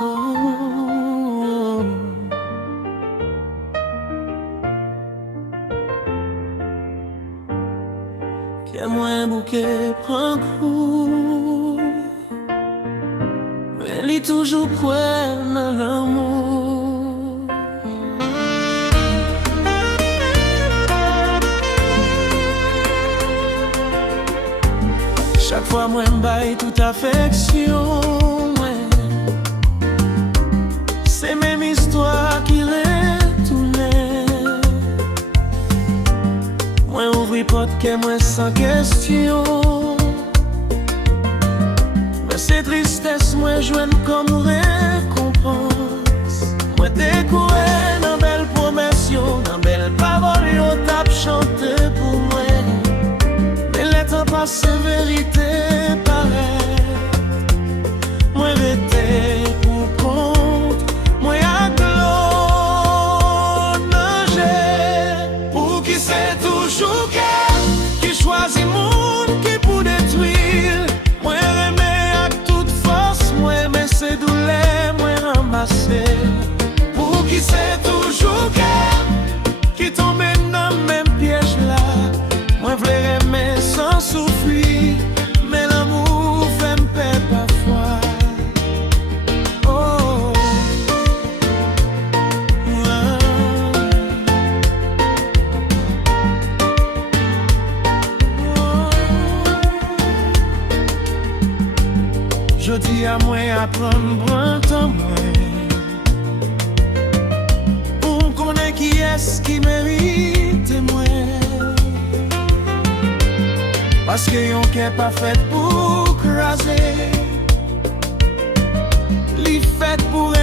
Oh. Que moins bouquet prend coup, mais il toujours quoi dans l'amour. Chaque fois moi m'baille toute affection, c'est même histoire qui retournait. Moi ouvri porte que moi sans question, mais c'est tristesse moi joigne comme récompense. Moi découvert dans belle promesse, dans belle parole yo tap chanté pour moi. Mais le temps passe vérité paraît. Moi j'étais pour compte, moi à glonager. Pour qui c'est toujours qui choisit monde qui pour détruire. Moi remets à toute force, moi mais c'est douleur, moi ramasser. Pour qui c'est toujours qui tombe dans le même piège là. Moi v'lais aimer sans souffrir, mais l'amour fait me perdre parfois. Oh, je dis à moi à prendre un temps pour me connaître qui est-ce qui mérite moi. Parce que yon cœur pas fait pour craser, li fait pour